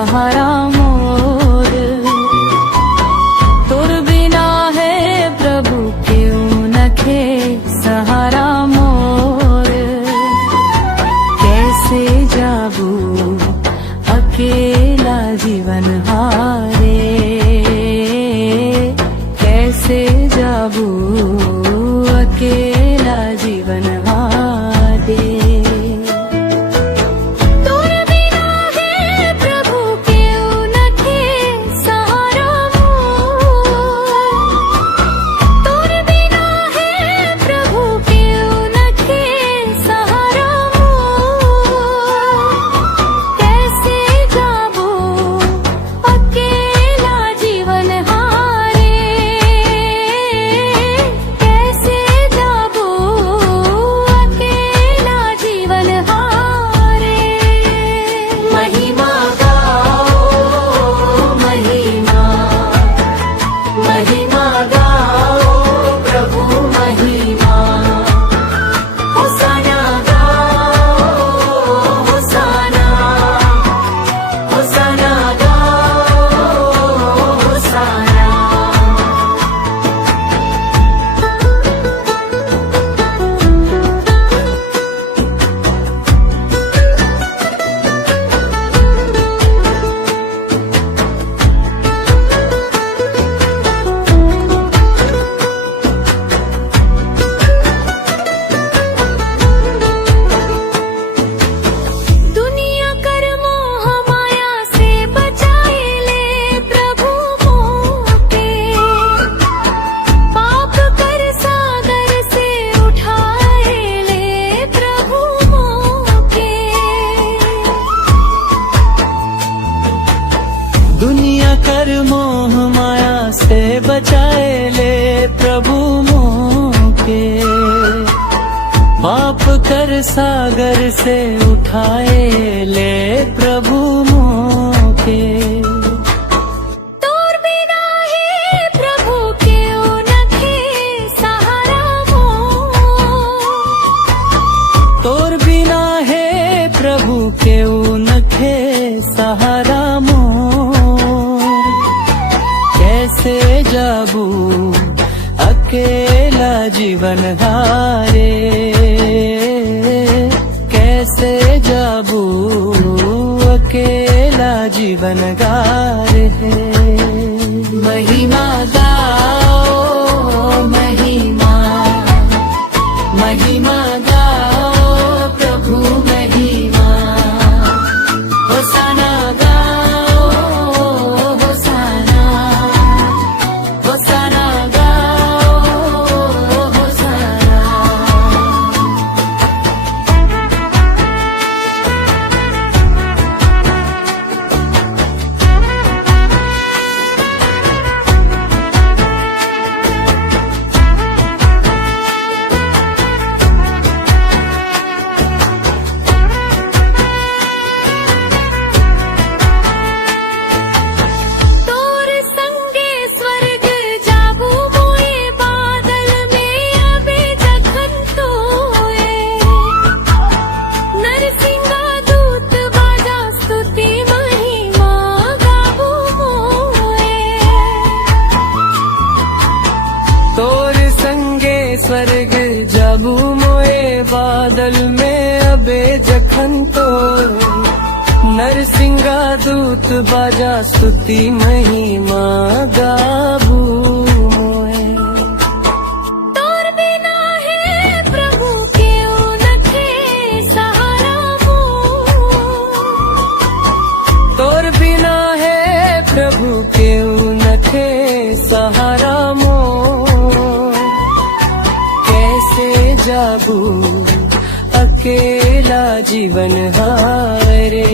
सहारा मोर। तोर बिना है प्रभु क्यों नखे सहारा मोर। कैसे जाबू अकेला जीवन हारे, कैसे जाबू अकेला जीवन हारे। तोर बिना है प्रभु क्यों नखे सहारा मोर। तोर बिना है प्रभु क्यों नखे सहारा मोर। कैसे जाबू अकेला जीवन हारे, कैसे जाबू अकेला जीवन हारे। महिमा गाओ महिमा, महिमा गाओ प्रभु महिमा। होसाना गाओ होसाना, होसाना गाओ होसाना। दुनिया कर मोह माया से बचाए ले प्रभु मोके। पाप कर सागर से उठाए ले प्रभु मोके। दुनिया कर मोह माया से बचाए ले प्रभु मोके। पाप कर सागर से उठाए ले प्रभु मोके। तोर बिना है प्रभु क्यों नखे सहारा मोर। तोर बिना है प्रभु केऊ नखे सहारा मोर। कैसे जाबू अकेला जीवन हारे, कैसे जाबू अकेला जीवन गारे। महिमा गाओ महिमा, महिमा गाओ प्रभु महिमा। होसाना गाओ होसाना, होसाना गाओ होसाना। तोर संगे स्वर्ग जाबू मोए बादल में अबे जखन तोए। नरसिंगा दूत बाजा स्तुति महिमा गाबू मोए। तोर संगे स्वर्ग जाबू मोए बादल में अबे जखन तो। नरसिंगा दूत बाजा स्तुति महिमा गाबू मोए। तोर बिना है प्रभु क्यों नखे सहारा मोर। तोर बिना है प्रभु केऊ नखे सहारा मोर। कैसे जाबू अकेला जीवन हारे,